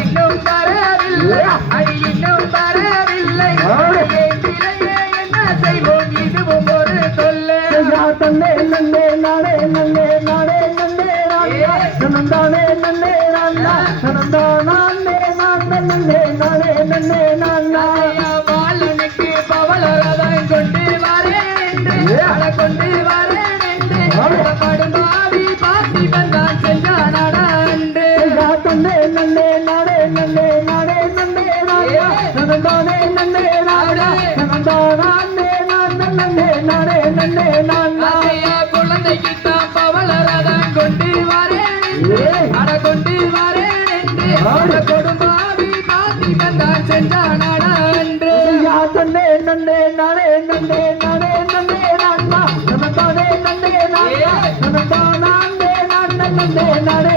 இன்னும் வரவில்லை அடி இன்னும் வரவில்லை என்ன செய்வோம் இதுவும் ஒரு தொல்லை தன்னே நன்னே நானே நன்னே நானே நன்னே நனந்தானே நன்னே நானா நனந்தானே நானே நன்னே நானே நன்னே நானா பாலனுக்கு பவளரதம் கொண்டு வரேன் என்று கொண்டு வரேன் என்று படுமாவி பாத்தி வந்தான் செஞ்சானடா என்று தன்னே நன்னே நானே நன்னே நானே நன்னே நானா நனந்தானே நன்னே நானா நனந்தானே நானே நன்னே நானே நன்னே நானா குழந்தைக்கு தான் பவளரதம் கொண்டு வரேன் என்று கொண்டு வரேன் என்று கொடுமாவி பாத்தி வந்தான் செஞ்சானடா என்று தன்னே நன்னே நானே நன்னே நானே நன்னே நானா நனந்தானே நன்னே நானா நனந்தானே நானே நன்னே நானே